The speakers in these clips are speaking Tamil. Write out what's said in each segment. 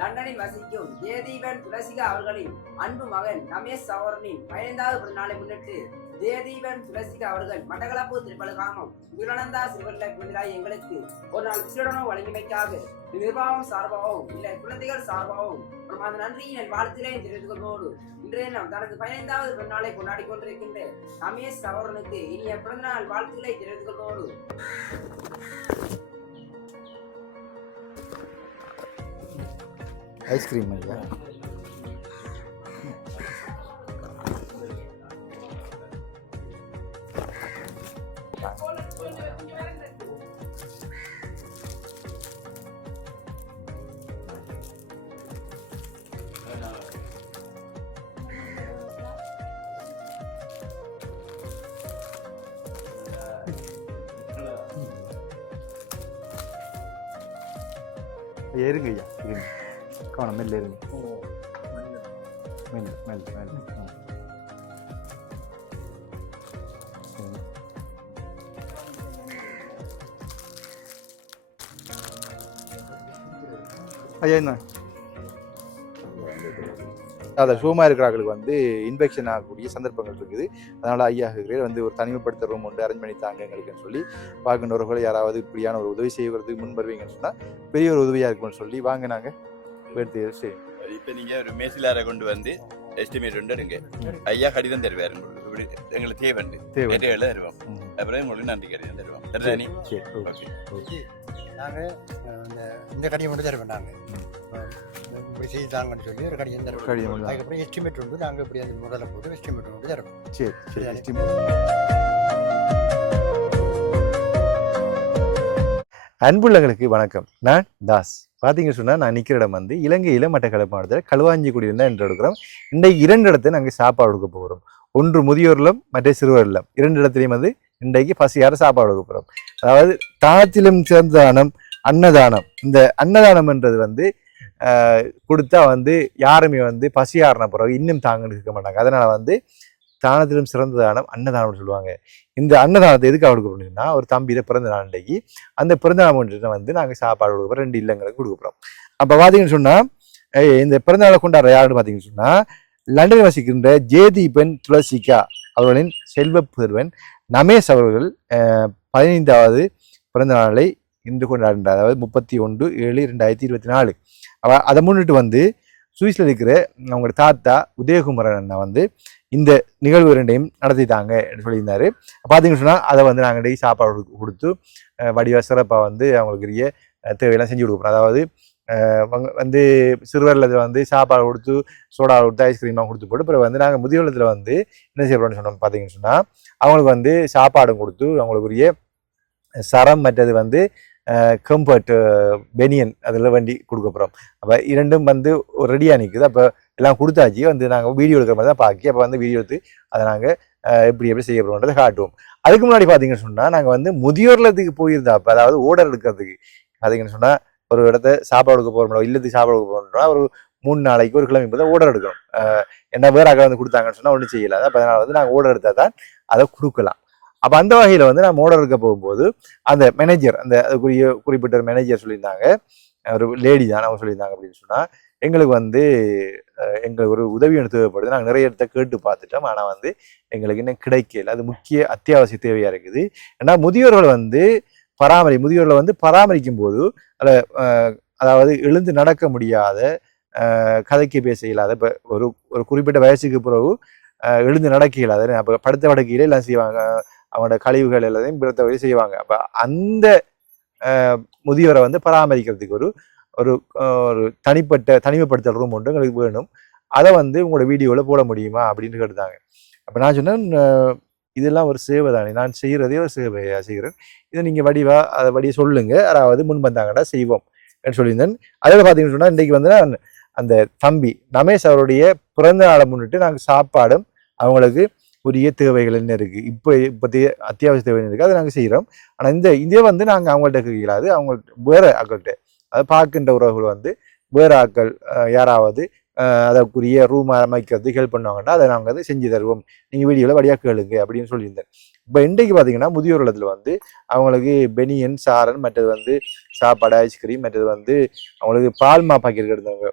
லண்டனில் வசிக்கும் ஜெயதீபன் துளசிகா அவர்களின் அன்பு மகன் ரமேஷ் சவரனின் 15வது பிறந்தநாளை முன்னிட்டு ஜெயதீபன் துளசிகா அவர்கள் மட்டக்களப்பு திருப்பலகாமம் விரணந்தா சிறுவர்களை புனிதாய் எங்களுக்கு ஒரு நாள் விசேடனோ வழங்கிமைக்காக நிர்வாகம் சார்பாகவும் இல்லை குழந்தைகள் சார்பாகவும் அந்த நன்றியை வாழ்த்திலையும் தெரிவித்துக் கொள்வோடு இன்றைய நாம் தனது 15வது பிறந்தநாளை கொண்டாடி கொண்டிருக்கின்ற ரமேஷ் சவரனுக்கு இனிய பிறந்தநாள் வாழ்த்துக்களை தெரிவித்துக் கொள்வோடு ஐஸ்கிரீம் ஐயா இருங்க ஐயா இருங்க கவனம் மெல்ல இருங்க மெல்ல மெல்ல மெல்ல ஐயா என்ன அதான் சுகமாக இருக்கிறவர்களுக்கு வந்து இன்ஃபெக்ஷன் ஆகக்கூடிய சந்தர்ப்பங்கள் இருக்குது. அதனால் ஐயா வந்து ஒரு தனிமைப்படுத்த ரூம் ஒன்று அரேஞ்ச் பண்ணி தாங்க எங்களுக்குன்னு சொல்லி பார்க்கின்றவர்கள் யாராவது இப்படியான ஒரு உதவி செய்வதற்கு முன் வருவீங்கன்னு சொன்னால் பெரிய ஒரு உதவியாக இருக்கும்னு சொல்லி வாங்க நாங்கள் எடுத்து சரி. இப்போ நீங்கள் ஒரு மேசிலாரை கொண்டு வந்து எஸ்டிமேட் வந்து எடுங்க. ஐயா கடிதம் தருவார் எங்களுக்கு தேவை தருவோம். அப்புறம் உங்களுக்கு நன்றி கடிதம் தருவோம். நாங்கள் இந்த கடிதம் மட்டும் தருவோம். நாங்கள் இப்படி செய்தாங்கன்னு சொல்லி ஒரு கடிதம் தருவோம். அதுக்கப்புறம் எஸ்டிமேட் வந்து நாங்கள் இப்படி அந்த முதல்ல போட்டு எஸ்டிமேட் வந்து தருவோம். சரி சரி. அன்புள்ளங்களுக்கு வணக்கம். நான் தாஸ். பார்த்தீங்கன்னு சொன்னால் நான் நிற்கிற இடம் வந்து இலங்கையில் மட்டக்களப்பு மாவட்டத்தில் களுவாஞ்சிக்குடியில் தான் என்று எடுக்கிறோம். இன்றைக்கு 2 இடத்துல நாங்கள் சாப்பாடு கொடுக்க போகிறோம். ஒன்று முதியோர் இல்லம், மற்ற சிறுவர் இல்லம். 2 இடத்துலையும் வந்து இன்றைக்கு பசியார சாப்பாடு கொடுக்க போகிறோம். அதாவது தானத்திலும் சிறந்த தானம் அன்னதானம். இந்த அன்னதானம் என்றது வந்து கொடுத்தா வந்து யாருமே வந்து பசியாறின பிறகு இன்னும் தாங்கன்னு இருக்க மாட்டாங்க. அதனால் வந்து தானத்திலும் சிறந்த தானம் அன்னதானம்னு சொல்லுவாங்க. இந்த அன்னதானத்தை எதுக்கு கொடுக்க போறோம்னா ஒரு தம்பியில பிறந்த நாள் இன்றைக்கு அந்த பிறந்த நாள் வந்து நாங்கள் சாப்பாடு கொடுக்க போகிறோம். 2 இல்லங்களுக்கு கொடுக்க போகிறோம். அப்போ பார்த்தீங்கன்னு சொன்னால் இந்த பிறந்த நாளை கொண்டாடுற யாருன்னு பார்த்தீங்கன்னு சொன்னால் லண்டன் வசிக்கின்ற ஜெயதீபன் துளசிகா அவர்களின் செல்வ புதல்வன் ரமேஷ் அவர்கள் 15வது பிறந்த நாளை இன்று கொண்டாடுகின்றார். அதாவது 31/7/2024. அதை முன்னிட்டு வந்து சுவிஸ்ல இருக்கிற அவங்களோட தாத்தா உதயகுமரன் அண்ணா வந்து இந்த நிகழ்வு 2ஐயும் நடத்திட்டாங்க என்று சொல்லியிருந்தாரு. பார்த்தீங்கன்னு சொன்னால் அதை வந்து நாங்கள் டெய்லி சாப்பாடு கொடுத்து வடிவ சிறப்பாக வந்து அவங்களுக்கு தேவையெல்லாம் செஞ்சு கொடுக்குறோம். அதாவது வந்து சிறுவரில் வந்து சாப்பாடு கொடுத்து சோடா கொடுத்து ஐஸ்கிரீமாக கொடுத்து போட்டு அப்புறம் வந்து நாங்கள் முதியோரத்தில் வந்து என்ன செய்யறோம்னு சொன்னோம் பார்த்தீங்கன்னு சொன்னால் அவங்களுக்கு வந்து சாப்பாடும் கொடுத்து அவங்களுக்குரிய சரம் மற்றது வந்து கம்ஃபர்ட் பெனியன் அதில் வண்டி கொடுக்க போகிறோம். அப்போ 2ம் வந்து ஒரு ரெடியாக நிற்குது. அப்போ எல்லாம் கொடுத்தாச்சு வந்து நாங்கள் வீடியோ எடுக்கிற மாதிரி தான் பார்க்கி அப்போ வந்து வீடியோ எடுத்து அதை நாங்கள் எப்படி செய்ய போகிறோன்றதை காட்டுவோம். அதுக்கு முன்னாடி பார்த்தீங்கன்னு சொன்னால் நாங்கள் வந்து முதியோர்லத்துக்கு போயிருந்தா அப்போ அதாவது ஓடர் எடுக்கிறதுக்கு பார்த்தீங்கன்னு சொன்னால் ஒரு இடத்த சாப்பாடு கொடுக்க போகிறோம், இல்லத்துக்கு சாப்பாடு கொடுக்க போகிறோம்னா ஒரு 3 நாளைக்கு ஒரு கிழமை போது ஓடர் எடுக்கணும். என்ன வேறு அங்கே வந்து கொடுத்தாங்கன்னு சொன்னால் ஒன்றும் செய்யலை. அப்போ அதனால் வந்து நாங்கள் ஓடர் எடுத்தால் தான் அதை கொடுக்கலாம். அப்போ அந்த வகையில் வந்து நான் ஓடர் எடுக்க போகும்போது அந்த மேனேஜர் அந்த அதுக்குரிய குறிப்பிட்ட மேனேஜர் சொல்லியிருந்தாங்க, ஒரு லேடி தான் அவங்க சொல்லியிருந்தாங்க அப்படின்னு சொன்னால் எங்களுக்கு வந்து எங்களுக்கு ஒரு உதவி ஒன்று தேவைப்படுது. நாங்கள் நிறைய இடத்த கேட்டு பார்த்துட்டோம். ஆனால் வந்து எங்களுக்கு இன்னும் கிடைக்கல. அது முக்கிய அத்தியாவசிய தேவையாக இருக்குது. ஏன்னா முதியோர்களை வந்து பராமரிக்கும் போது அதாவது எழுந்து நடக்க முடியாத கதைக்கு பேச இயலாத இப்போ ஒரு குறிப்பிட்ட வயசுக்கு பிறகு எழுந்து நடக்க இயலாத அப்போ படுத்த வடக்கையில எல்லாம் செய்வாங்க. அவங்களோட கழிவுகள் எல்லாத்தையும் பிறத்த வழி செய்வாங்க. அப்போ அந்த முதியோரை வந்து பராமரிக்கிறதுக்கு ஒரு ஒரு தனிமைப்படுத்தல் ரூம் ஒன்று எங்களுக்கு வேணும். அதை வந்து உங்களோட வீடியோவில் போட முடியுமா அப்படின்னு கேட்டாங்க. அப்போ நான் சொன்னேன், இதெல்லாம் ஒரு சேவை தானே, நான் செய்கிறதே ஒரு சேவையாக செய்கிறேன், இதை நீங்கள் வடியை சொல்லுங்க, யாராவது முன் வந்தாங்கன்னா செய்வோம் என்று சொல்லியிருந்தேன். அதில் பார்த்தீங்கன்னு சொன்னால் இன்றைக்கு வந்து அந்த தம்பி ரமேஷ் அவருடைய பிறந்த நாளை முன்னிட்டு நாங்கள் சாப்பாடும் அவங்களுக்கு உரிய தேவைகள் என்ன இருக்குது, இப்போதைய அத்தியாவசிய தேவை இருக்குது, அதை நாங்கள் செய்கிறோம். ஆனால் இதே வந்து நாங்கள் அவங்கள்ட்ட கேட்கலாது, அவங்கள்ட்ட வேறு ஆக்கள்கிட்ட அதை பார்க்கின்ற உறவுகள் வந்து வேறு ஆக்கள் யாராவது அதற்குரிய ரூம் அமைக்கிறதுக்கு ஹெல்ப் பண்ணுவாங்கன்னா அதை நாங்கள் வந்து செஞ்சு தருவோம், நீங்கள் வீடியோவில் வழியாக கேளுங்க அப்படின்னு சொல்லியிருந்தேன். இப்போ இன்றைக்கு பார்த்தீங்கன்னா முதியோர் இல்லத்தில் வந்து அவங்களுக்கு பெனியன் சாரன், மற்றது வந்து சாப்பாடு ஐஸ்கிரீம், மற்றது வந்து அவங்களுக்கு பால் மா பாக்கெட் எடுத்தவங்க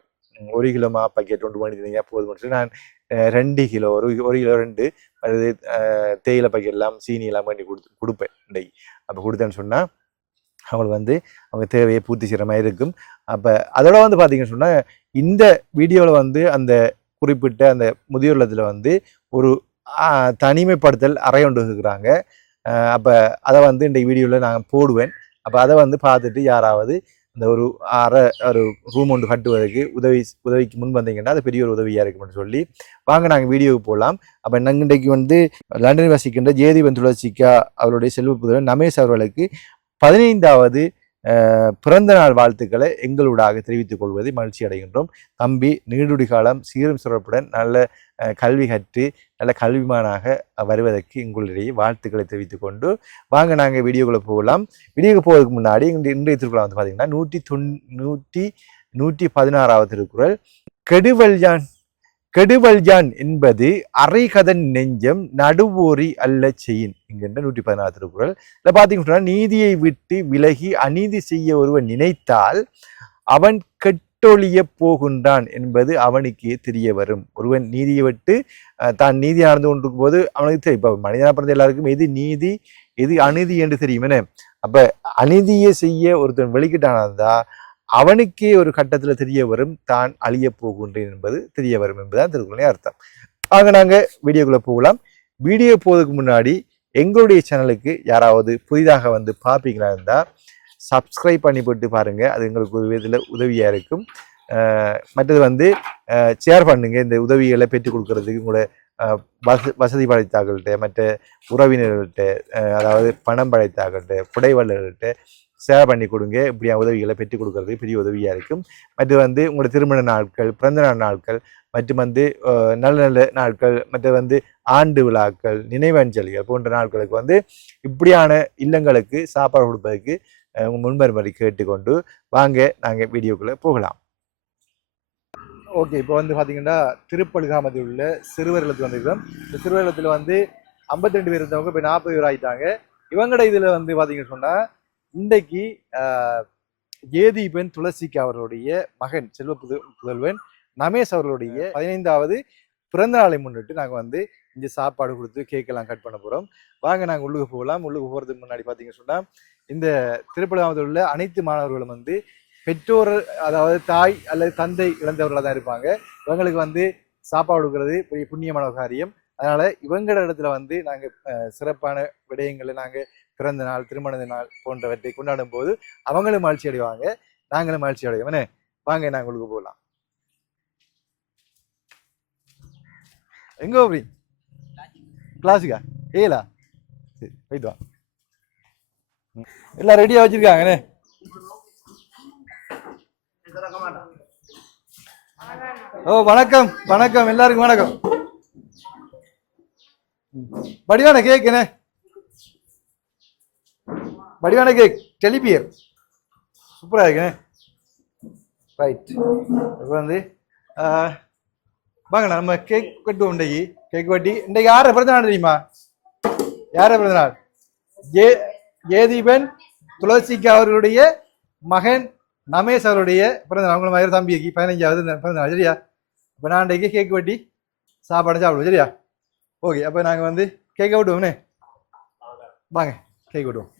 1 கிலோ மா பாக்கெட் 2 பண்ணியிருந்தீங்க போதும் சொல்லி நான் 2 கிலோ 1 கிலோ 2 அது தேயிலை பாக்கெட் எல்லாம் சீனி எல்லாம் பண்ணி கொடுப்பேன் இன்றைக்கு. அப்போ கொடுத்தேன்னு சொன்னால் அவங்களுக்கு வந்து அவங்க தேவையை பூர்த்தி செய்கிற மாதிரி இருக்கும். அப்போ அதோட வந்து பார்த்தீங்கன்னு சொன்னால் இந்த வீடியோவில் வந்து அந்த குறிப்பிட்ட அந்த முதியோர் இல்லத்தில் வந்து ஒரு தனிமைப்படுத்தல் அறை ஒன்று இருக்கிறாங்க. அப்போ அதை வந்து இந்த வீடியோவில் நான் போடுவேன். அப்போ அதை வந்து பார்த்துட்டு யாராவது இந்த ஒரு ஒரு ரூம் ஒன்று கட்டுவதற்கு உதவிக்கு முன் வந்தீங்கன்னா அது பெரிய ஒரு உதவியாக இருக்கும்னு சொல்லி வாங்க நாங்கள் வீடியோவுக்கு போகலாம். அப்போ நாங்கள் இன்றைக்கு வந்து லண்டன் வசிக்கின்ற ஜேதீபன் துளசிக்கா அவருடைய செல்வ புதல்வன் ரமேஷ் அவர்களுக்கு 15வது பிறந்த நாள் வாழ்த்துக்களை எங்களூடாக தெரிவித்துக் கொள்வதை மகிழ்ச்சி அடைகின்றோம். தம்பி நீடுடி காலம் சீரும் சிறப்புடன் நல்ல கல்வி கற்று நல்ல கல்விமானாக வருவதற்கு எங்களுடைய வாழ்த்துக்களை தெரிவித்துக் கொண்டு வாங்க நாங்கள் வீடியோக்குள்ளே போகலாம். வீடியோக்கு போவதற்கு முன்னாடி இன்றைய திருக்குறள் வந்து பார்த்தீங்கன்னா 116வது திருக்குறள், கெடுவல்யான் என்பது அரைகதன் நெஞ்சம் நடுவோரி அல்ல செய்யின் என்கின்ற 116 திருக்குறள். இதில் பார்த்தீங்கன்னா நீதியை விட்டு விலகி அநீதி செய்ய ஒருவன் நினைத்தால் அவன் கெட்டொழிய போகின்றான் என்பது அவனுக்கே தெரிய வரும். ஒருவன் நீதியை விட்டு தான் நீதி நடந்து கொண்டிருக்கும் போது அவனுக்கு தெரியும். இப்போ மனிதனா பிறந்த எல்லாருக்கும் எது நீதி எது அநீதி என்று தெரியுமே. அப்ப அநீதியை செய்ய ஒருத்தன் வெளிக்கிட்டானதா அவனுக்கே ஒரு கட்டத்தில் தெரிய வரும் தான் அழிய போகின்றேன் என்பது தெரிய வரும் என்பதுதான் திருக்குறளின் அர்த்தம். ஆக நாங்கள் வீடியோக்குள்ளே போகலாம். வீடியோ போவதுக்கு முன்னாடி எங்களுடைய சேனலுக்கு யாராவது புதிதாக வந்து பார்ப்பீங்களா இருந்தால் சப்ஸ்கிரைப் பண்ணி போட்டு பாருங்கள், அது எங்களுக்கு ஒரு விதத்தில் உதவியாக இருக்கும். மற்றது வந்து ஷேர் பண்ணுங்க, இந்த உதவிகளை பெற்றுக் கொடுக்கறதுக்கு உங்களோட வசதி படைத்தாக்கள்கிட்ட மற்ற உறவினர்கள்ட்ட அதாவது பணம் படைத்தாக்கள்கிட்ட புடைவள்ளர்கள்ட்ட ஷேர் பண்ணி கொடுங்க. இப்படியா உதவிகளை பெற்றுக் கொடுக்கறதுக்கு பெரிய உதவியாக இருக்கும். மற்ற வந்து உங்களோட திருமண நாட்கள், பிறந்த நாட்கள் மற்றும் வந்து நல்ல நல்ல நாட்கள், மற்ற வந்து ஆண்டு விழாக்கள், நினைவஞ்சலிகள் போன்ற நாட்களுக்கு வந்து இப்படியான இல்லங்களுக்கு சாப்பாடு கொடுப்பதற்கு முன்வரும்படி கேட்டுக்கொண்டு வாங்க நாங்கள் வீடியோக்குள்ளே போகலாம். ஓகே, இப்போ வந்து பார்த்தீங்கன்னா திருப்பழுகாமத்தில் உள்ள சிறுவர் இல்லத்துக்கு வந்துருக்கோம். இந்த சிறுவர் இல்லத்தில் வந்து 52 பேர் இருந்தவங்க இப்போ 40 பேர் ஆகிட்டாங்க. இவங்கட இதில் வந்து பார்த்தீங்கன்னு சொன்னால் இன்றைக்கு ஜேதீபன் துளசிக்கா அவர்களுடைய மகன் செல்வ புதல்வன் ரமேஷ் அவர்களுடைய 15வது பிறந்த நாளை முன்னிட்டு நாங்கள் வந்து இங்கே சாப்பாடு கொடுத்து கேக்கெல்லாம் கட் பண்ண போகிறோம். வாங்க நாங்கள் உள்ளுக்கு போகலாம். உள்ளுக்கு போகிறதுக்கு முன்னாடி பார்த்தீங்கன்னு சொன்னால் இந்த திருப்பழுகாமத்தில் உள்ள அனைத்து மாணவர்களும் வந்து பெற்றோர் அதாவது தாய் அல்லது தந்தை இழந்தவர்களாக தான் இருப்பாங்க. இவங்களுக்கு வந்து சாப்பாடு கொடுக்கறது பெரிய புண்ணியமான காரியம். அதனால இவங்கள இடத்துல வந்து நாங்கள் சிறப்பான விடயங்களை நாங்கள் பிறந்த நாள், திருமண நாள் போன்றவற்றை கொண்டாடும் போது அவங்களும் மகிழ்ச்சி அடைவாங்க, நாங்களும் மகிழ்ச்சி அடைவோம். வாங்க நாங்கள் உங்களுக்கு போகலாம். எங்க போறீ? கிளாஸுக்கா? ஏலா சரி போயிட்டு வா. எல்லாம் ரெடியா வச்சிருக்காங்கண்ணே. ஓ வணக்கம் வணக்கம், எல்லாருக்கும் வணக்கம். வடிவான கேக்குண்ணே, வடிவான கேக் டெலிபியர் சூப்பராக இருக்குண்ணே. ரைட், இப்போ வந்து வாங்கண்ணா நம்ம கேக் வெட்டுவோம். இன்றைக்கு கேக் வெட்டி இன்றைக்கு யார பிறந்த நாள் தெரியுமா? யார பிறந்த நாள்? ஜேதீபன் துளசிக்கா அவர்களுடைய மகன் ரமேஷ் அவருடைய பிறந்த நாள். உங்களை மாதிரி தம்பிக்கு 15வது பிறந்த நாள். சரியா? இப்போ நான் இன்றைக்கு கேக் வெட்டி சாப்பாடு சாப்பிடுவோம். சரியா? ஓகே, அப்போ நாங்கள் வந்து கேக்கை விட்டுவோம்ண்ணே. வாங்க கேக் விட்டுவோம்.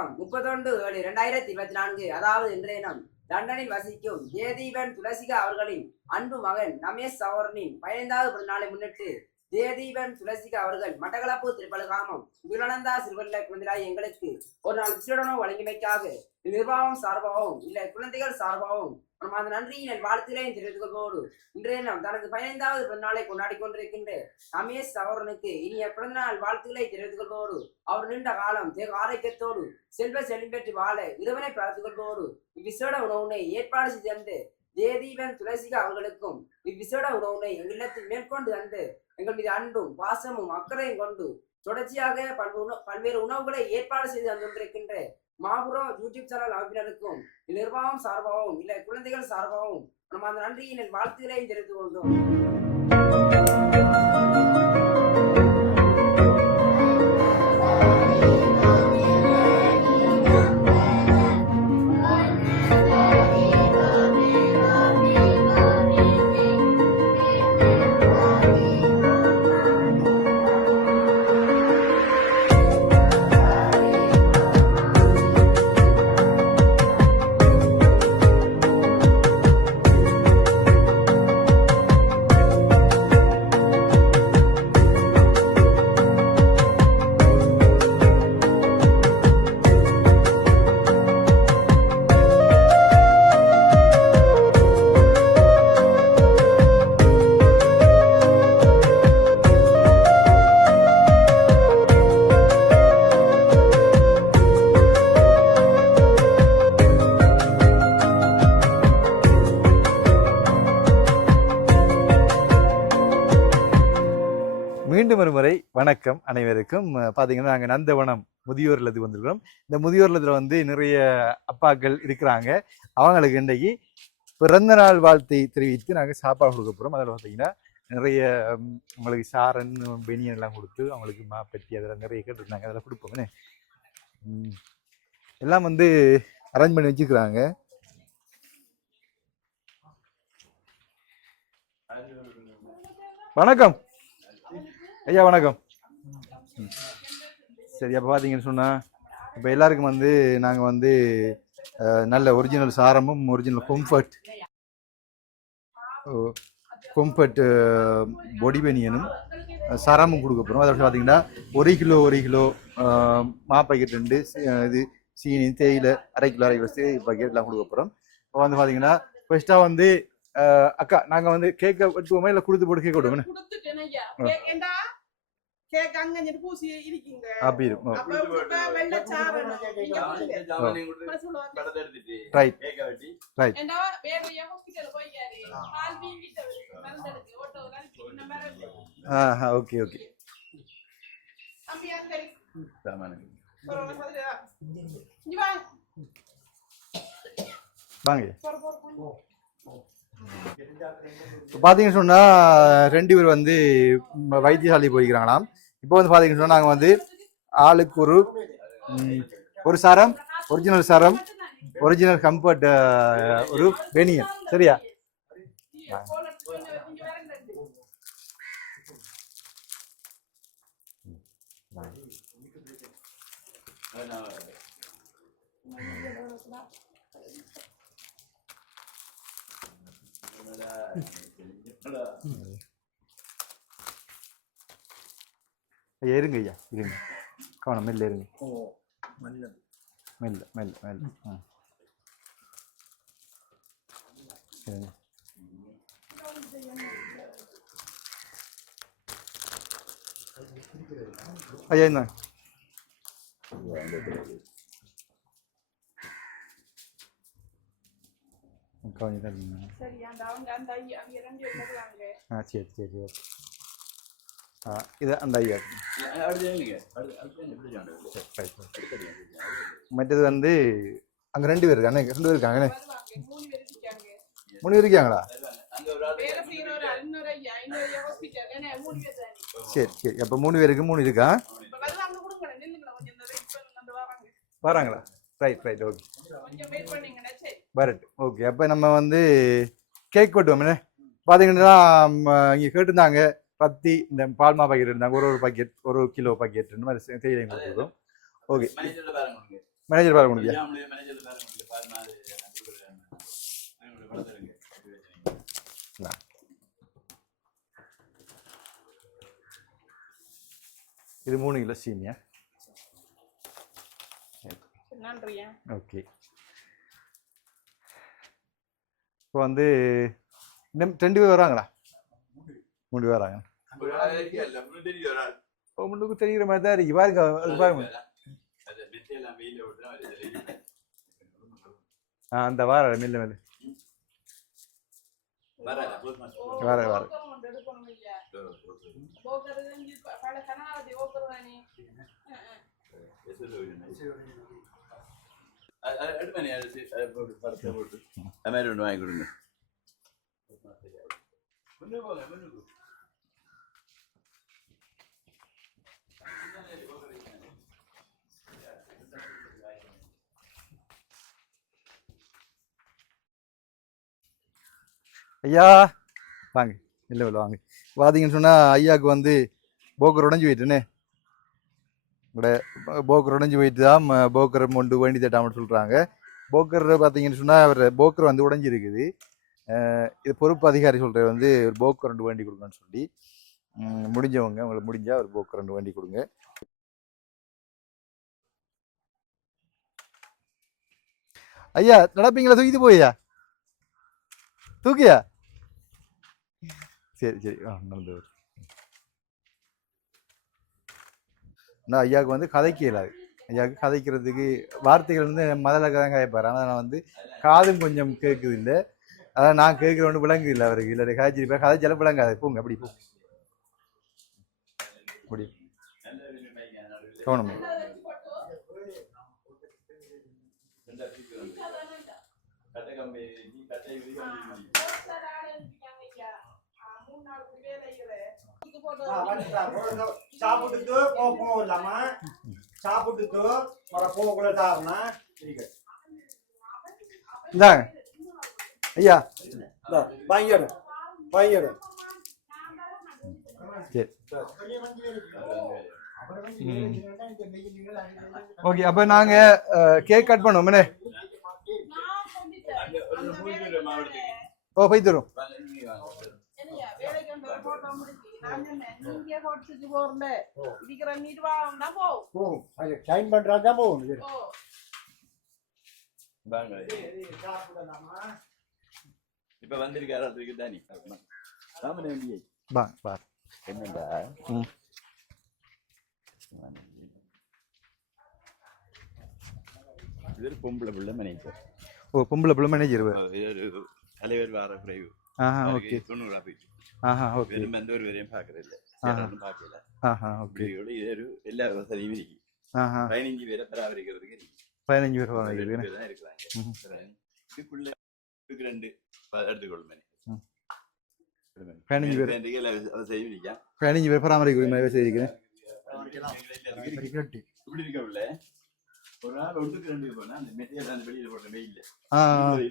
தினம் 31/7/2024 அதாவது இன்றைய தினம் லண்டனில் வசிக்கும் ஜெயதீபன் துளசிகா அவர்களின் அன்பு மகன் ரமேஷ் சவரனின் 15வது பிறந்தநாளை முன்னிட்டு ஜெயதீபன் துளசிகா அவர்கள் மட்டக்களப்பு திருப்பலகாமம் விருளானந்தா சிறுவல்ல குழந்தைகளாய் எங்களுக்கு ஒரு நாள் விசேடனோ வழங்கிமைக்காக நிர்வாகம் சார்பாகவும் இல்லை குழந்தைகள் சார்பாகவும் அந்த நன்றியின் வாழ்த்துக்களையும் தெரிவித்துக் கொள்வோடு இன்றைய தினம் தனது 15வது பிறந்தநாளை கொண்டாடி கொண்டிருக்கின்ற ரமேஷ் சவரனுக்கு இனிய பிறந்தநாள் வாழ்த்துக்களை தெரிவித்துக் கொள்வோடு அவர் நீண்ட காலம் தேக ஆரோக்கியத்தோடு செல்வ செழிம் பெற்று வாழ இறைவனை பிரார்த்திக் கொள்வோடு இவ்விசேட உணவுனை ஏற்பாடு செய்து தந்து ஜெயதீபன் துளசிகா அவர்களுக்கும் இவ்விசேட உணவுனை எங்கள் இல்லத்தில் மேற்கொண்டு தந்து எங்கள் மீது அன்பும் பாசமும் அக்கறையும் கொண்டு தொடர்ச்சியாக பல்வேறு உணவுகளை ஏற்பாடு செய்து தந்திருக்கின்ற மாபுரம் யூடியூப் சேனல் அமைப்பினருக்கும் நிர்வாகம் சார்பாகவும் இல்லை குழந்தைகள் சார்பாகவும் நம்ம அந்த நன்றியின் வாழ்த்துக்களையும் தெரிவித்துக் கொள்கிறோம். மீண்டும் ஒரு முறை வணக்கம் அனைவருக்கும். பார்த்தீங்கன்னா நாங்கள் நந்தவனம் முதியோர் இல்லத்துக்கு வந்திருக்கிறோம். இந்த முதியோர் இல்லத்தில் வந்து நிறைய அப்பாக்கள் இருக்கிறாங்க. அவங்களுக்கு இன்றைக்கு பிறந்த நாள் வாழ்த்தை தெரிவித்து நாங்கள் சாப்பாடு கொடுக்க போகிறோம். அதில் பார்த்தீங்கன்னா நிறைய அவங்களுக்கு சாரன் பெனியன் எல்லாம் கொடுத்து அவங்களுக்கு மாப்பட்டி அதெல்லாம் நிறைய கேட்டுருந்தாங்க. அதெல்லாம் கொடுப்போம்னு எல்லாம் வந்து அரேஞ்ச் பண்ணி வச்சுக்கிறாங்க. வணக்கம் ஐயா, வணக்கம். சரி, அப்போ பார்த்தீங்கன்னு சொன்னால் இப்போ எல்லாருக்கும் வந்து நாங்கள் வந்து நல்ல ஒரிஜினல் சாரமும் ஒரிஜினல் கொம்பர்ட் பொடி பனியனும் சரமும் கொடுக்க போகிறோம். அதை பார்த்தீங்கன்னா 1 கிலோ மா பாக்கெட் 2 இது சீனி தேயிலை அரை கிலோ பாக்கெட்லாம் கொடுக்க போகிறோம். இப்போ வந்து பார்த்தீங்கன்னா ஃபர்ஸ்ட்டாக வந்து அக்கா நாங்கள் வந்து கேக்கை வெட்டுவோமா இல்லை கொடுத்து போட்டு கேக் விடுவோம்? அப்படி இருக்கும். Right right. Okay okay. வாங்க. பார்த்தீங்கன்னு சொன்னால் 2 பேர் வந்து வைத்தியசாலை போய்க்கிறாங்களாம். இப்போ வந்து பார்த்தீங்கன்னு சொன்னால் நாங்கள் வந்து ஆளுக்கு ஒரு சாரம் ஒரிஜினல் கம்ஃபர்ட் ஒரு பெனியன். சரியா? ஐயா இருங்க, ஐயா இருங்க, கவனம் மெல்ல இருங்க, மெல்ல மெல்ல மெல்ல. ஐயா என்ன கொஞ்சம் சரி சரி ஓகே. இது அந்த ஐயா. மற்றது வந்து அங்கே 2 பேர் இருக்காங்க. 2 பேர் இருக்காங்கண்ணே. 3 பேர் இருக்காங்களா? சரி சரி. அப்போ 3 பேருக்கு 3 இருக்கா? வராங்களா? ரைட் ரைட் ஓகே வரட்டு. ஓகே, அப்போ நம்ம வந்து கேக் வெட்டுவோம்ண்ணே. பார்த்தீங்கன்னா இங்கே கேட்டுருந்தாங்க பத்தி இந்த பால்மா பாக்கெட் இருந்தாங்க. ஒரு பாக்கெட் 1 கிலோ பாக்கெட் இந்த மாதிரி தேயிலை கொடுத்துருக்கோம். ஓகே மேனேஜர் பாருங்க முடியா இது 3 கிலோ சீனியா ஓகே இப்போ வந்து இன்னும் 2 பேர் வராங்களா 3 பேர் வராங்க முன்னுக்கு தெரிகிற மாதிரி தான் இருக்கு பாருங்க பாருங்க அந்த வார மெல்ல மெல்ல வர வர வாங்கி கொடுங்க ஐயா வாங்க இல்லை இல்லை வாங்க பார்த்தீங்கன்னு சொன்னால் ஐயாவுக்கு வந்து போக்கர் உடஞ்சி போயிட்டுன்னு உங்களோட போக்கர் உடஞ்சி போயிட்டு தான் போக்கரை கொண்டு வேண்டி தட்டாமல் சொல்கிறாங்க. போக்கர் பார்த்தீங்கன்னு சொன்னால் அவர் போக்கர் வந்து உடஞ்சி இருக்குது. இது பொறுப்பு அதிகாரி சொல்கிற வந்து ஒரு போக்கர் ரெண்டு வேண்டி கொடுங்கன்னு சொல்லி முடிஞ்சவங்க உங்களுக்கு முடிஞ்சால் ஒரு போக்கர் ரெண்டு வேண்டி கொடுங்க. ஐயா நடப்பீங்களா தூக்கிட்டு போய்யா தூக்கியா சரி சரி நடந்து நான் ஐயாவுக்கு வந்து கதைக்க இயலாது. ஐயாவுக்கு கதைக்கிறதுக்கு வார்த்தைகள் வந்து மதல தான் காய்ப்பார். ஆனால் நான் வந்து காதும் கொஞ்சம் கேட்குது இல்லை. அதான் நான் கேட்குற ஒன்று விளங்குது இல்லை அவருக்கு. இல்லை காய்ச்சிருப்பேன் கதைச்சாலும் விளங்காது. போங்க அப்படி போ முடியும் கவனம் சாப்பிட்டுட்டு போகும் இல்லாம சாப்பிட்டுட்டு வர போகக்குள்ள தாருனா இந்தாங்க ஐயா வாங்கிடு வாங்கிடு சரி ஓகே அப்போ நாங்கள் கேக் கட் பண்ணுவோம். ஓ போய் தரும் இப்ப வந்திருக்காரு என்னடா இது பொம்பளை பிள்ளை மேனேஜர். ஓ பொம்பளை பிள்ளை மேனேஜர் தலைவர் வார பிரைவு ஓகே 90 போயிட்டு ஓகே எந்த ஒரு வரையும் பாக்குறது இல்லை பாக்கல இது எல்லா வசதியும் இருக்கு. 15 பேரை பராமரிக்கிறதுக்கு 15 பேர் இருக்கிறாங்க. இதுக்குள்ள 2 எடுத்துக்கொள்ளுமே 15 பேர் எல்லா வசதியும் இருக்கா. 15 பேர் பராமரிக்கிற மாதிரி வசதிக்கிறேன். இப்படி இருக்க உள்ள ஒரு நாள் 1-2 போனா அந்த மெட்டீரியல் அந்த வெளியில போடுற வெயில்ல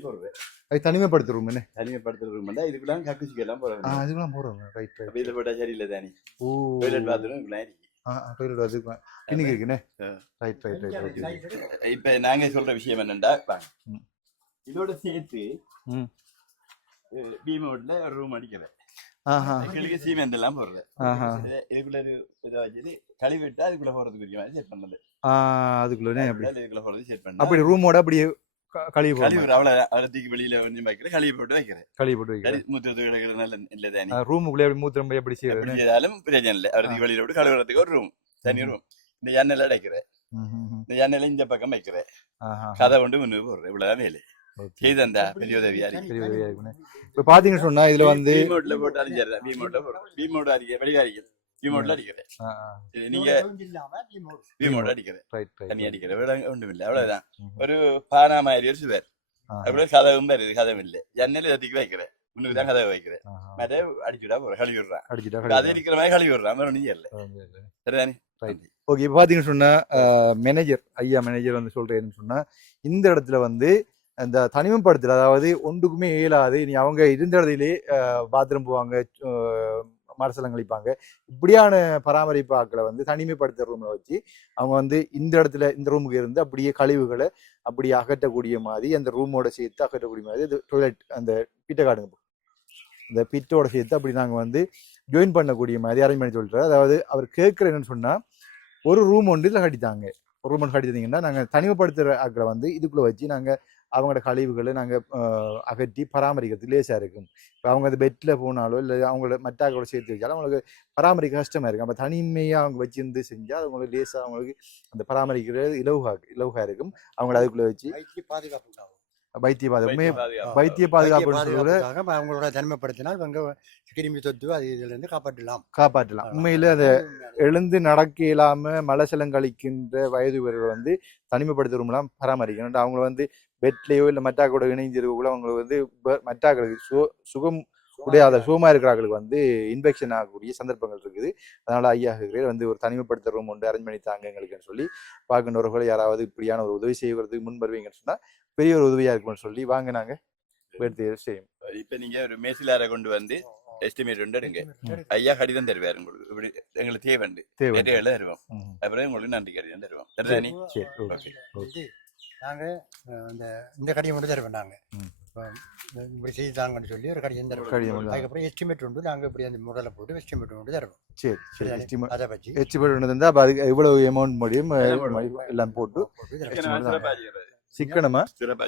போடுவேன். அது தனிமைப்படுத்துறோம் என்ன தனிமைப்படுத்துறோம் இதுக்குள்ள கக்குசிக்கு எல்லாம் போறோம். அதுக்கெல்லாம் போறோம். ரைட் ரைட் இதுல போட்டா சரியில்லை தானே. ஓ டாய்லெட் பாத்ரூம் இப்படி இருக்கு. டாய்லெட் அதுக்கு இன்னைக்கு இருக்குனே. Right right right. இப்ப நாங்க சொல்ற விஷயம் என்னன்னா இதோட சேர்த்து பீமோட்ல ஒரு ரூம் அடிக்கிறேன். சீமெண்ட் எல்லாம் போடுறேன். இதுக்குள்ள இதை வச்சு கழுவி விட்டா அதுக்குள்ள போறதுக்கு செட் பண்ணது. அதுக்குள்ள இதுக்குள்ள போறது செட் பண்ண அப்படி ரூமோட அப்படியே கழுவி அவ்வளவு அவ்வளோத்துக்கு வெளியில வந்து வைக்கிறேன். கழுவி போட்டு வைக்கிறேன். மூத்திரத்து கிடக்கிற நல்ல இல்லை தானே. ரூமுக்குள்ளே எப்படி மூத்திரம் எப்படி செய்யறதாலும் பிரச்சனை இல்லை. அவருக்கு வெளியில விட்டு கழுவுறதுக்கு ஒரு ரூம் தனி ரூம். இந்த எண்ணெயில அடைக்கிறேன். இந்த எண்ணெயில இந்த பக்கம் வைக்கிறேன். கதை கொண்டு முன்னுக்கு போடுறேன். இவ்வளவுதான் வேலை. செய்தா பெரிய உதவியா இருக்கு. இப்ப பாத்தீங்கன்னு சொன்னா இதுல வந்து பீமோட்ல போட்டு அடிச்சிடறேன். பீமோட்ல பீமோட் அடிக்க வெளியே அடிக்கிறேன். பீமோட்ல அடிக்கிறேன். நீங்க பீமோட் அடிக்கிறேன். தண்ணி அடிக்கிறேன். விட ஒன்றும் இல்லை. அவ்வளவுதான். ஒரு பானா மாதிரி ஒரு சுவர். அப்புறம் கதவும் வருது. கதவும் இல்லை. ஜன்னல் எதுக்கு வைக்கிறேன். முன்னுக்கு தான் கதவை வைக்கிறேன். மற்ற அடிச்சுடா போறேன். கழுவி விடுறான். அதை இருக்கிற மாதிரி கழுவி விடுறான். வேற ஒன்றும் இல்லை. சரிதானே. ஓகே இப்போ பார்த்தீங்கன்னு சொன்னா மேனேஜர் ஐயா மேனேஜர் வந்து சொல்றேன்னு சொன்னா இந்த இடத்துல வந்து அந்த தனிமைப்படுத்தல் அதாவது ஒன்றுக்குமே இயலாது. நீ அவங்க இருந்த இடத்துலேயே பாத்ரூம் போவாங்க மரசலம் கழிப்பாங்க. இப்படியான பராமரிப்பு ஆட்களை வந்து தனிமைப்படுத்துற ரூம்ல வச்சு அவங்க வந்து இந்த இடத்துல இந்த ரூமுக்கு இருந்து அப்படியே கழிவுகளை அப்படியே அகற்றக்கூடிய மாதிரி அந்த ரூமோட சேர்த்து அகற்றக்கூடிய மாதிரி இது டொய்லெட் அந்த பிட்டை காடுங்க இந்த பிட்டோட சேர்த்து அப்படி நாங்கள் வந்து ஜாயின் பண்ணக்கூடிய மாதிரி அரேஞ்ச் பண்ணி சொல்லிட்டு அதாவது அவர் கேட்குற என்னன்னு சொன்னால் ஒரு ரூம் ஒன்று இதில் கட்டித்தாங்க. ஒரு ரூம் ஒன்று கட்டித்தீங்கன்னா நாங்கள் தனிமைப்படுத்துகிற ஆட்களை வந்து இதுக்குள்ளே வச்சு நாங்கள் அவங்களோட கழிவுகளை நாங்கள் அகற்றி பராமரிக்கிறதுக்கு லேசாக இருக்கும். இப்போ அவங்க அந்த பெட்டில் போனாலோ இல்லை அவங்களோட மற்ற ஆட்களோட சேர்த்து வச்சாலும் அவங்களுக்கு பராமரிக்க கஷ்டமாக இருக்கும். அப்போ தனிமையாக அவங்க வச்சிருந்து செஞ்சால் அவங்களுக்கு லேசாக அவங்களுக்கு அந்த பராமரிக்கிறது இலவுகா இருக்கும். அவங்கள அதுக்குள்ளே வச்சு வைத்திய பாதுகாப்பு அவங்களோட தனிமைப்படுத்தினால் அவங்க கிருமி தொத்து அது இதுல இருந்து காப்பாற்றலாம். உண்மையில அதை எழுந்து நடக்க இல்லாம மலசலம் கழிக்கின்ற வயதுவர்கள் வந்து தனிமைப்படுத்துறவங்களாம் பராமரிக்கணும். அவங்க வந்து பெட்லயோ இல்லை மற்றாக்களோட இணைஞ்சிருக்கக்குள்ள அவங்களுக்கு வந்து மற்றாக்களுக்கு சுகம் உடையாத சுகமா இருக்கிறார்களுக்கு வந்து இன்ஃபெக்ஷன் ஆகக்கூடிய சந்தர்ப்பங்கள் இருக்குது. அதனால ஐயா வந்து ஒரு தனிமைப்படுத்துற ரூம் ஒன்று அரேஞ்ச் பண்ணி தாங்க எங்களுக்குன்னு சொல்லி பார்க்கின்றவர்கள் யாராவது இப்படியான ஒரு உதவி செய்வதற்கு முன் வருவீங்கன்னு சொன்னா பெரிய ஒரு உதவியா இருக்கும்னு சொல்லி வாங்க நாங்க செய்யும். இப்ப நீங்க ஒரு மேசிலாரை கொண்டு வந்து எஸ்டிமேட் ஒன்று எடுங்க. ஐயா கடிதம் தருவார் உங்களுக்கு. இப்படி எங்களுக்கு தேவைண்டு தருவோம். அப்புறம் உங்களுக்கு நன்றி கடிதம் தருவோம். நாங்க இந்த கடிதம் மட்டும் தருவோம். நாங்க இப்படி செய்தாங்கன்னு சொல்லி ஒரு கடிதம் தருவோம். அதுக்கப்புறம் எஸ்டிமேட் உண்டு. நாங்க இப்படி அந்த முறையில போட்டு எஸ்டிமேட் உண்டு தருவோம். அதை வச்சு எஸ்டிமேட் இருந்தா அதுக்கு எவ்வளவு அமௌண்ட் முடியும் எல்லாம் போட்டு சிக்கனமா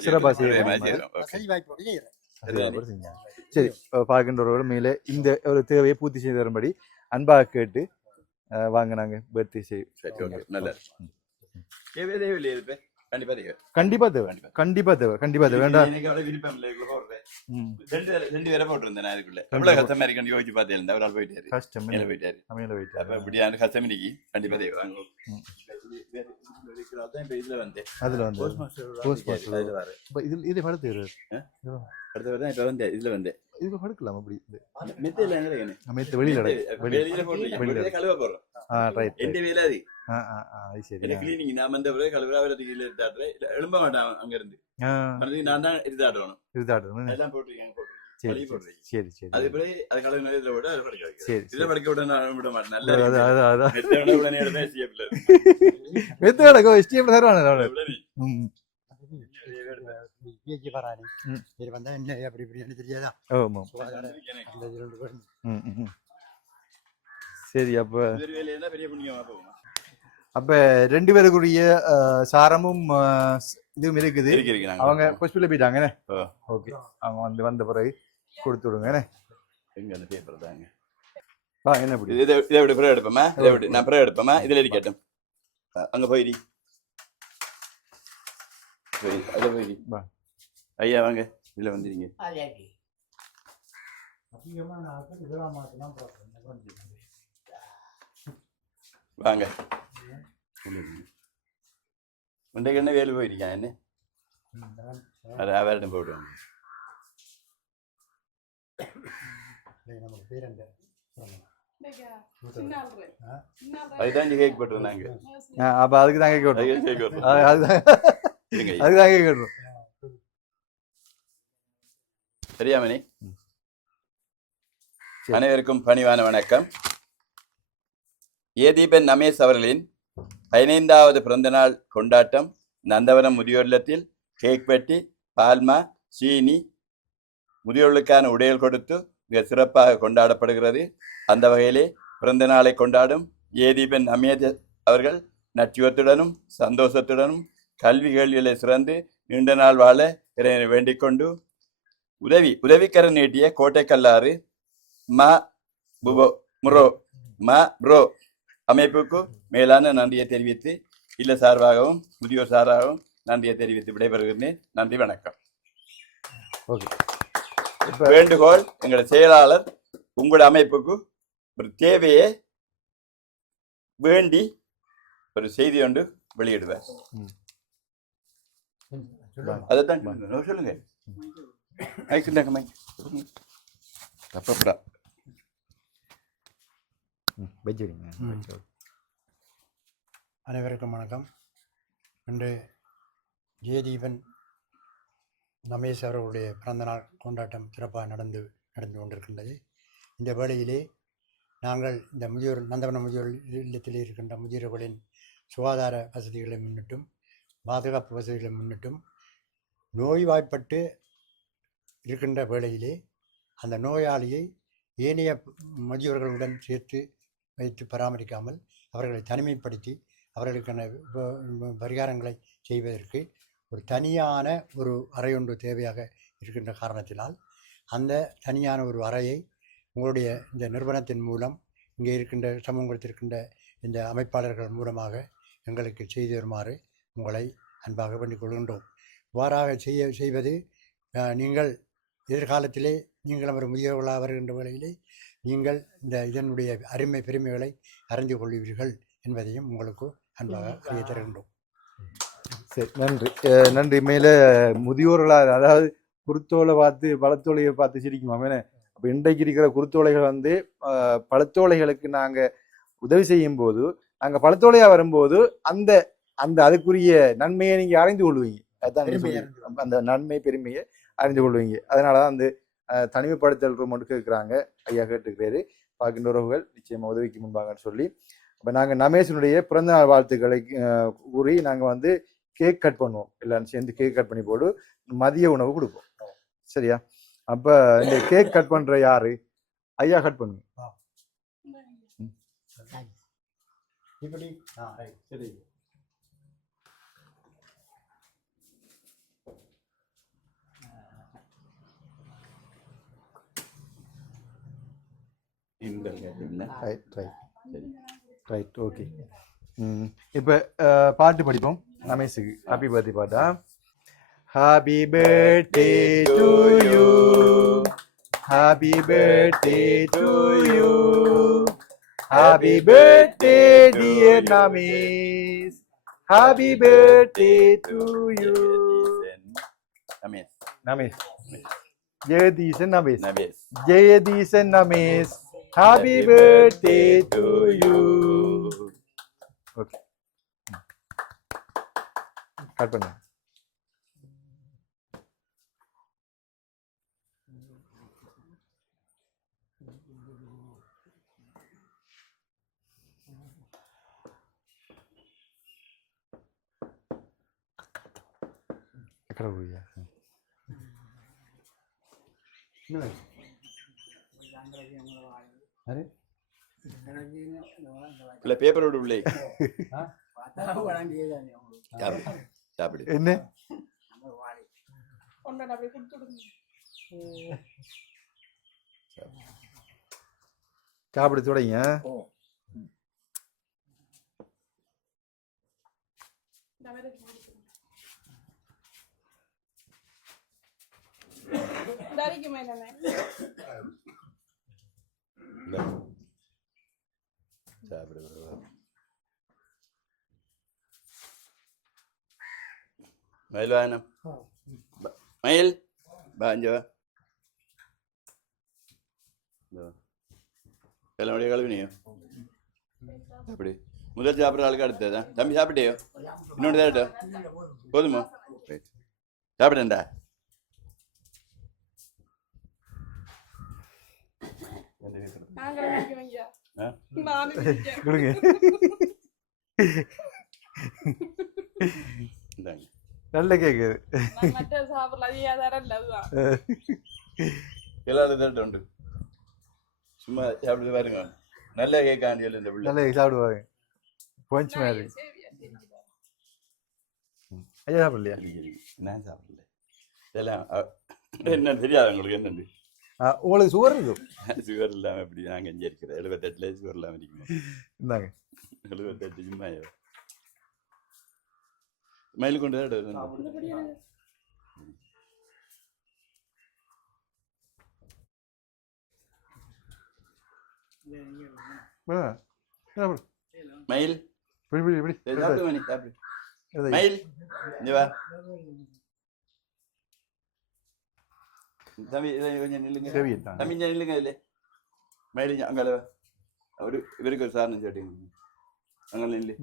சிறப்பா சரி பார்க்கின்றவர்கள் மேலே இந்த ஒரு தேவையை பூர்த்தி செய்து தரும்படி அன்பாக கேட்டு வாங்க நாங்க பர்த்டே கண்டிப்பா தேவை வேண்டாம். படுக்கலாம் அப்படி வெளியில எழும்ப மாட்டான் அங்க இருந்து நான் தான் இருந்தாடணும். சரி அது பிறகு அது கலவு நேரத்துல விட இதை படிக்க விட நான் விட மாட்டேன். சரி அப்ப ரெண்டு பேருக்குரிய சாரமும் இதுவும் இருக்குது. அவங்க ஹாஸ்பிட்டல் போயிட்டாங்க. ஓகே அவங்க வந்த பிறகு கொடுத்து விடுங்க. என்ன இதை விட பிறகு எடுப்போமா? இதை விட்டு நான் பிறகு எடுப்போமா? இதுல இருக்கட்டும். அங்க போயிடி ஐயா வாங்க இதுல வந்துருங்க. வாங்க முண்டைக்கு என்ன வேலை போயிருக்கான் என்ன அவரிடம் போடுவாங்க. அதுதான் கேக் போட்டுருந்தாங்க. அப்ப அதுக்கு தான் கேட்கணும். சரியாமணி அனைவருக்கும் பணிவான வணக்கம். ஏதீபன் ரமேஷ் அவர்களின் 15வது பிறந்தநாள் கொண்டாட்டம் நந்தவனம் முதியோர் இல்லத்தில் கேக் வெட்டி பால்மா சீனி முதியோர்களுக்கான உடைகள் கொடுத்து மிக சிறப்பாக கொண்டாடப்படுகிறது. அந்த வகையிலே பிறந்த நாளை கொண்டாடும் ஏதீபன் ரமேஷ் அவர்கள் நட்சுவத்துடனும் சந்தோஷத்துடனும் கல்வி கேள்விகளை சிறந்து நீண்ட நாள் வாழ இறைவனை வேண்டிக் கொண்டு உதவிக்கரம் நீட்டிய கோட்டைக்கல்லாறு ப்ரோ அமைப்புக்கு மேலான நன்றியை தெரிவித்து இல்ல சார்பாகவும் முதியோர் சார்பாகவும் நன்றியை தெரிவித்து விடைபெறுகிறேன். நன்றி வணக்கம். வேண்டுகோள், எங்களோட செயலாளர் உங்களோட அமைப்புக்கு ஒரு தேவையை வேண்டி ஒரு செய்தி ஒன்று வெளியிடுவார். அதைத்தான் சொல்லுங்க. தப்பப்படா அனைவருக்கும் வணக்கம். இன்று ஜெயதீபன் ரமேஷ் அவர்களுடைய பிறந்தநாள் கொண்டாட்டம் சிறப்பாக நடந்து கொண்டிருக்கின்றது. இந்த வேளையிலே நாங்கள் இந்த முதியோர் நந்தவன முதியோர் இல்லத்தில் இருக்கின்ற முதியோர்களின் சுகாதார வசதிகளை முன்னிட்டும் பாதுகாப்பு வசதிகளை முன்னிட்டும் நோய்வாய்ப்பட்டு இருக்கின்ற வேளையிலே அந்த நோயாளியை ஏனைய முதியோர்களுடன் சேர்த்து வைத்து பராமரிக்காமல் அவர்களை தனிமைப்படுத்தி அவர்களுக்கான பரிகாரங்களை செய்வதற்கு ஒரு தனியான ஒரு அறை ஒன்று தேவையாக இருக்கின்ற காரணத்தினால் அந்த தனியான ஒரு அறையை உங்களுடைய இந்த நிறுவனத்தின் மூலம் இங்கே இருக்கின்ற சமூகத்தில் இருக்கின்ற இந்த அமைப்பாளர்கள் மூலமாக எங்களுக்கு செய்து வருமாறு உங்களை அன்பாக வேண்டிக் கொள்கின்றோம். இவ்வாறாக செய்வது நீங்கள் எதிர்காலத்திலே நீங்களும் ஒரு முதியவர்களாக வருகின்ற வேளையிலே நீங்கள் இதனுடைய அருமை பெருமைகளை அறிந்து கொள்வீர்கள் என்பதையும் உங்களுக்கு அன்பாக அறிய தருகின்றோம். சரி, நன்றி நன்றி. மேலே முதியோர்களாக, அதாவது குருத்தோலை பார்த்து பழத்தோலையை பார்த்து சிரிக்குமா மேலே? அப்போ இன்றைக்கு இருக்கிற குருத்தோலைகள் வந்து பழத்தோலைகளுக்கு நாங்கள் உதவி செய்யும் போது, நாங்கள் பழத்தோலையாக வரும்போது அந்த அந்த அதுக்குரிய நன்மையை நீங்கள் அறிந்து கொள்வீங்க. அதுதான் அந்த நன்மை பெருமையை அறிந்து கொள்வீங்க. அதனால தான் அந்த தனிமைப்படுத்தல் ரூம் மட்டும் கேட்குறாங்க. ஐயா கேட்டுக்கிறாரு. பார்க்கின்ற உறவுகள் நிச்சயமாக உதவிக்கு முன்பாங்கன்னு சொல்லி, அப்போ நாங்கள் நமேசனுடைய பிறந்தநாள் வாழ்த்துக்களை கூறி நாங்கள் வந்து கேக் கட் பண்ணுவோம். எல்லாரும் சேர்ந்து கேக் கட் பண்ணி போட்டு மதிய உணவு கொடுப்போம். சரியா? அப்போ இந்த கேக் கட் பண்ணுற யாரு? ஐயா கட் பண்ணுங்க. சரி. Right, okay. இப்போ பாட்டு படிப்போம். ரமேஷுக்கு ஹாப்பி பர்த்டே பாட்டா? Happy birthday to you, happy birthday to you, happy birthday dear Namesh, happy birthday to you. Namesh Jayatheesan Namesh, Jayatheesan Namesh, happy birthday to you. Okay, cut பண்ணு. எக்கட போறியா? இல்ல பேப்பரோட உள்ளே என்ன சாப்பிட தொடங்க. மயில் வாயனம், மயில் பாஞ்சவா கிளம்படிய கழுவினியோ? அப்படி முதல் சாப்பிட்ற ஆளுக்கு அடுத்ததான். தம்பி சாப்பிட்டியோ? இன்னொன்று தேடட்டோ? போதுமா? சாப்பிட்டேன்டா. நல்ல கேக்குது. எல்லாரும் உண்டு. சும்மா சாப்பிட்டு பாருங்க. நல்ல கேக்காண்டி இந்த பிள்ளை நல்ல சாப்பிடுவாங்க. கொஞ்ச மாதிரி ஐயா சாப்பிடலையா? நான் சாப்பிடல. இதெல்லாம் என்ன தெரியாது உங்களுக்கு? என்னண்டு உங்களுக்கு சுகர் இருக்கும்? சுகர் இல்லாம எப்படி நான் கஞ்சி இருக்கிறேன். 78 சுகர் இல்லாம இருக்குமா? இந்தாங்க 78 சும்மா மயில் கொண்டு தான் மயில் மயில் இங்க வா தம்பி. கொஞ்சம் நில்லுங்க தம்பி, இங்க நில்லுங்க. இல்லை மயில் அங்கே ஒரு இவருக்கு ஒரு சாரணம் சாட்டிங்க. அங்கே நில்லு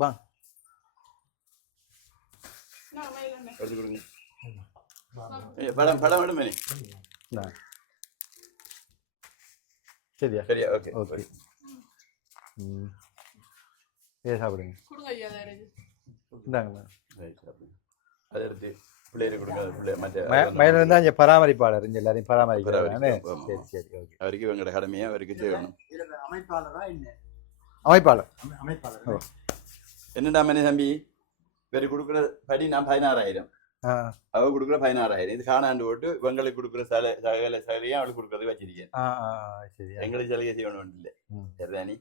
எடுத்து கொடுங்க. படம் படம் விடுமே. சரியா? சரியா? Okay okay. சாப்பிடுங்க கொடுங்க ஐயா வேற இது. இந்தாங்கம்மா அதை எடுத்து பிள்ளைகளுக்கு கொடுங்க மற்ற மயில இருந்தா இங்க பராமரிப்பாளர் இங்க எல்லாரையும் பராமரிக்கிறாங்க சரி சரி ஓகே அவருக்கு இவங்களோட கடமையை அவருக்கு செய்யணும் அமைப்பாளரா என்ன அமைப்பாளர் அமைப்பாளர் என்னடா மணி தம்பி இவருக்கு கொடுக்குற படி நான் 16,000 அவ கொடுக்குற 16,000 இது காணாண்டு போட்டு இவங்களுக்கு கொடுக்குற சலுகையும் அவளுக்கு கொடுக்கறது வச்சிருக்கேன் சரி எங்களுக்கு சலுகை செய்யணும் இல்லை சரிதானி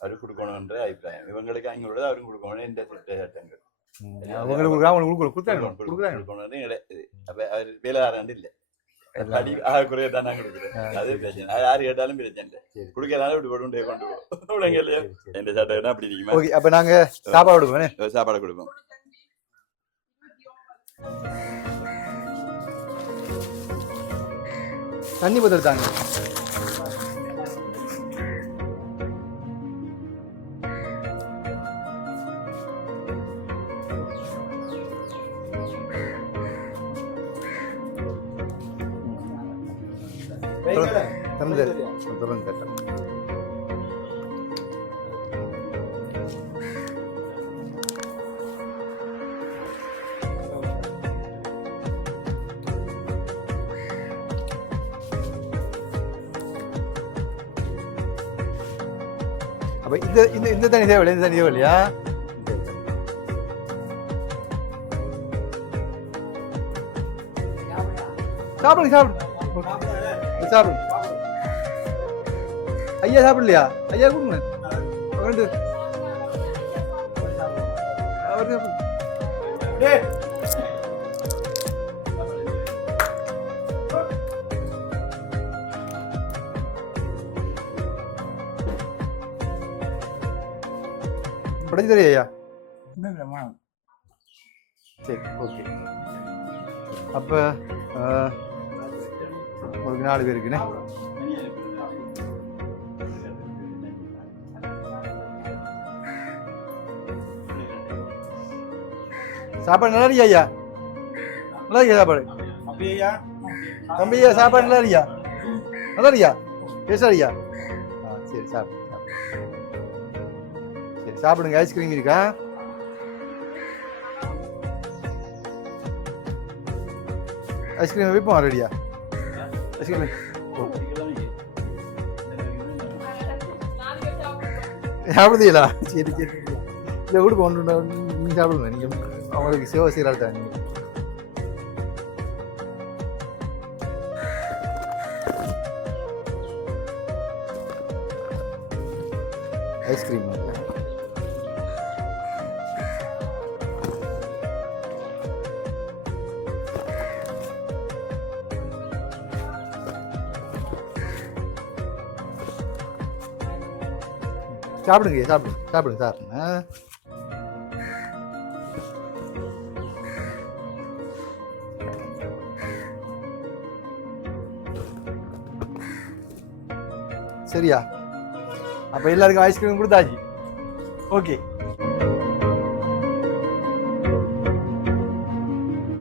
அவருக்கு கொடுக்கணும்ன்ற அபிப்பிராயம் இவங்களுக்கு அவங்களோட அவருக்கு கொடுக்கணும் இந்த சட்டங்கள் அப்ப அவர் வேலையாராண்டு இல்ல குறையதான் நான் கொடுக்குறேன் அது பிரச்சனை யாரு கேட்டாலும் பிரச்சனை இல்லை குடுக்கறதால இப்படி கொண்டு கொண்டு போவோம் எந்த சட்டம் அப்படி இருக்குமா அப்ப நாங்க சாப்பாடு கொடுப்போம் சாப்பாடு கொடுப்போம் தண்ணி பத்திரம் தாங்க திறந்து அப்ப இந்த தண்ணி தேவையில்லை இந்த தண்ணி தேவையில்லையா சாப்பிடுங்க சாப்பிடுங்க ஐயா சாப்பிடலையா ஐயா கொடுங்க படைச்சு தரீ ஐயா சரி ஓகே அப்ப உங்களுக்கு 4 பேருக்குண்ணே சாப்பாடு நல்லா இருக்கியா ஐயா நல்லா இருக்கியா சாப்பாடு தம்பி ஐயா சாப்பாடு நல்லா இருக்கியா நல்லா இருக்கியா பேசா இருக்கியா சரி சாப்பிடு சரி சாப்பிடுங்க ஐஸ்கிரீம் இருக்கா ஐஸ்கிரீம் வைப்போம் ரெடியா ஐஸ்கிரீம் சாப்பிடுதீங்களா சரி சரி இல்லை வீடு ஒன்று நீங்கள் சாப்பிடுங்க நீங்கள் அவங்களுக்கு சேவை செய்கிறாள் தான் நீங்கள் ஐஸ்கிரீம் சாப்பிடுங்க சாப்பிடுங்க சாப்பிடுங்க சரியா அப்ப எல்லாருக்கும் ஐஸ்கிரீம் கொடுத்தாச்சு ஓகே